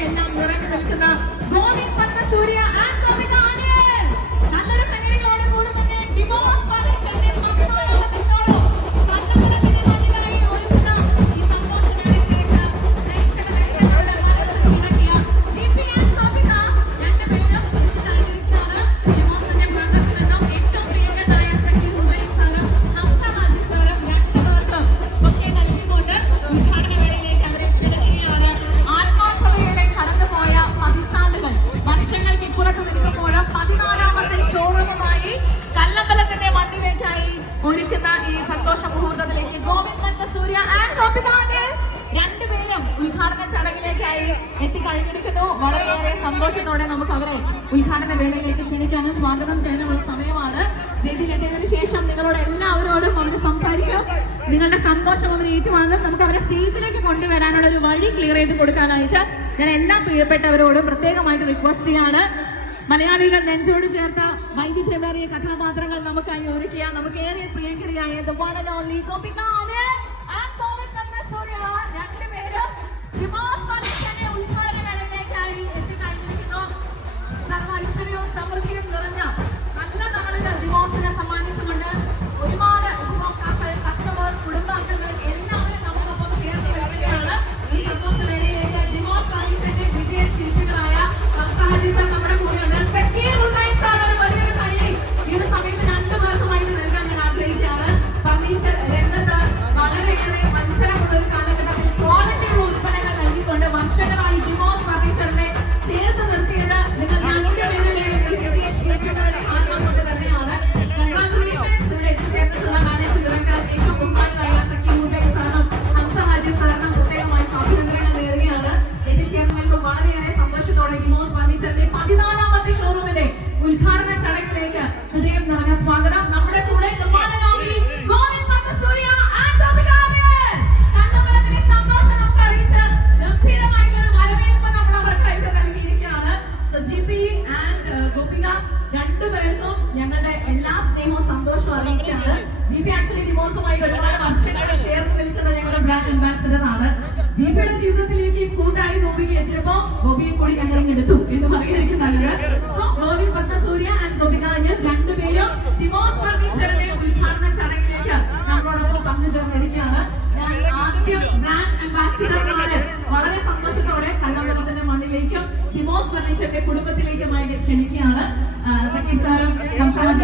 എല്ലാം നിറഞ്ഞു നിൽക്കുന്ന ഒരുക്കുന്ന ഈ സന്തോഷ മുഹൂർത്തത്തിലേക്ക് ഗോവിന്ദ് മറ്റസൂര്യ ആൻഡ് ഗോപികാന്റെ രണ്ടുപേരും ഉദ്ഘാടന ചടങ്ങിലേക്കായി എത്തിക്കഴിഞ്ഞിരിക്കുന്നു. വളരെയേറെ സന്തോഷത്തോടെ നമുക്ക് അവരെ ഉദ്ഘാടന വേളയിലേക്ക് ക്ഷണിക്കാൻ സ്വാഗതം ചെയ്യാനുമുള്ള സമയമാണ്. വേദിയിലെത്തിയതിനു ശേഷം നിങ്ങളോട് എല്ലാവരോടും അവർ സംസാരിക്കും. നിങ്ങളുടെ സന്തോഷം അവർ ഏറ്റുവാങ്ങും. നമുക്ക് അവരെ സ്റ്റേജിലേക്ക് കൊണ്ടുവരാനുള്ള ഒരു വഴി ക്ലിയർ ചെയ്ത് കൊടുക്കാനായിട്ട് ഞാൻ എല്ലാ പ്രിയപ്പെട്ടവരോടും പ്രത്യേകമായിട്ട് റിക്വസ്റ്റ് ചെയ്യാണ്. മലയാളികൾ നെഞ്ചോട് ചേർത്ത വൈവിധ്യമേറിയ കഥാപാത്രങ്ങൾ നമുക്കായി ഒരുക്കിയ നമുക്ക് ഏറെ പ്രിയങ്കരിയായ ഗോപികാന് and ഗോവിന്ദ് കണ്ണസൂര്യ രണ്ടുപേരും പി ആക്ച്വലി ഒരുപാട് ബ്രാൻഡ് ജീവിതത്തിലേക്ക് കൂട്ടായി ഗോപിക എത്തിയപ്പോ ഗോപിയെ കൂടി ഞങ്ങൾ എടുത്തു എന്ന് പറയുന്നത് നല്ലത്. സോ ഗോവിന്ദ് പത്മസൂര്യ ആൻഡ് ഗോപിക അന്യർ രണ്ടുപേരും ഡിമോസ് ഫർണിച്ചറിന്റെ ഉദ്ഘാടന ചടങ്ങിലേക്ക് നമ്മളോടൊപ്പം പങ്കുചേർന്നിരിക്കുകയാണ് ഞാൻ ബ്രാൻഡ് വളരെ സന്തോഷത്തോടെ കല്ലമ്പലത്തിന്റെ മണ്ണിലേക്കും ഡിമോസ് ഫർണിച്ചറിന്റെ കുടുംബത്തിലേക്കുമായി ക്ഷണിക്കുകയാണ്. സഖി സാറും സാറും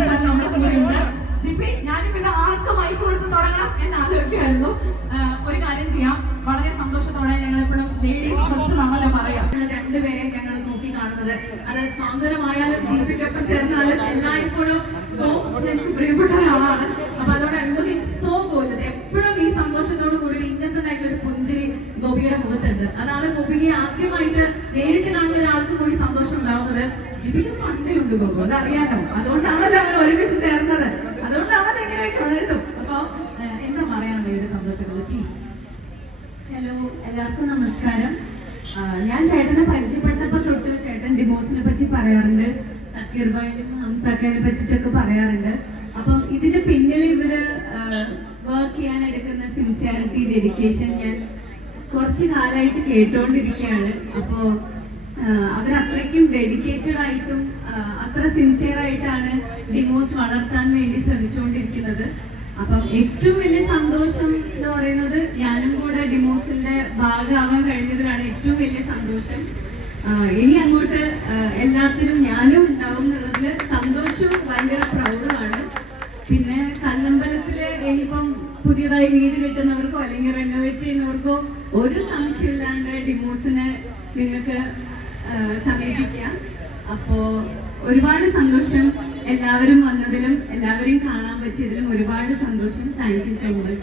മൈക്ക് കൊടുത്ത് തുടങ്ങണം എന്ന് ആലോചിക്കുമായിരുന്നു. ഒരു കാര്യം ചെയ്യാം. വളരെ സന്തോഷത്തോടെ ഞങ്ങൾ എപ്പോഴും ലേഡീസ് ഫസ്റ്റ് നമ്മളെ പറയാം. ഞങ്ങൾ രണ്ടുപേരെ ഞങ്ങൾ നോക്കി കാണുന്നത്. അത് സാന്ത്വനമായാലും ജിപിക്കൊപ്പം ചേർന്നാലും എല്ലായ്പ്പോഴും എനിക്ക് പ്രിയപ്പെട്ട ഒരാളാണ്. അപ്പൊ അതോടെ ലുക്കിംഗ് സോ ഗോജസ് എപ്പോഴും ഈ സന്തോഷത്തോട് കൂടി ഇന്നസെന്റ് ആയിട്ടുള്ള ഒരു പുഞ്ചിരി ഗോപിയുടെ മുഖത്തുണ്ട്. അതാണ് ഗോപിയെ ആദ്യമായിട്ട് നേരിട്ട് കാണുന്ന ഒരാൾക്ക് കൂടി സന്തോഷം ഉണ്ടാവുന്നത്. ജീവിക്കുന്ന പണ്ടേ ഉണ്ട് ഗോപു. അത് അറിയാലോ അതുകൊണ്ടാണല്ലോ അവർ ഒരുമിച്ച് ചേർന്നത്. അതുകൊണ്ടാണല്ലോ എങ്ങനെയൊക്കെ ഉള്ളതും അപ്പൊ എന്താ പറയാനുള്ളത് ഈ ഒരു പ്ലീസ് ഹലോ എല്ലാവർക്കും നമസ്കാരം. ഞാൻ ചേട്ടനെ പരിചയപ്പെട്ടപ്പോൾ തൊട്ട് ചേട്ടൻ ഡിമോസിനെ പറ്റി പറയാറുണ്ട്. സക്കീർ ഭായിനും ഹംസാക്കാനെ പറയാറുണ്ട്. അപ്പം ഇതിന്റെ പിന്നിൽ ഇവർ വർക്ക് ചെയ്യാൻ എടുക്കുന്ന സിൻസിയാരിറ്റി ഡെഡിക്കേഷൻ ഞാൻ കുറച്ച് കാലമായിട്ട് കേട്ടുകൊണ്ടിരിക്കുകയാണ് അപ്പോൾ അവർ അത്രയ്ക്കും ഡെഡിക്കേറ്റഡ് ആയിട്ടും അത്ര സിൻസിയർ ആയിട്ടാണ് ഡിമോസ് വളർത്താൻ വേണ്ടി ശ്രമിച്ചുകൊണ്ടിരിക്കുന്നത്. അപ്പം ഏറ്റവും വലിയ സന്തോഷം എന്ന് പറയുന്നത് ഞാനും കൂടെ ഡിമോസിന്റെ ഭാഗമാവാൻ കഴിഞ്ഞതിലാണ് ഏറ്റവും വലിയ സന്തോഷം. ഇനി അങ്ങോട്ട് എല്ലാത്തിനും ഞാനും ഉണ്ടാവും എന്നുള്ളതിൽ സന്തോഷവും ഭയങ്കര പ്രൗഢമാണ് പിന്നെ കല്ലമ്പലത്തിൽ ഇനിയിപ്പം പുതിയതായി വീട് കിട്ടുന്നവർക്കോ അല്ലെങ്കിൽ റെനോവേറ്റ് ചെയ്യുന്നവർക്കോ ഒരു സംശയമില്ലാണ്ട് ഡിമോസിനെ നിങ്ങൾക്ക് സമീപിക്കാം. അപ്പോ ഒരുപാട് സന്തോഷം എല്ലാവരും വന്നതിലും എല്ലാവരെയും കാണാൻ പറ്റിയതിലും ഒരുപാട് സന്തോഷം. Thank you so much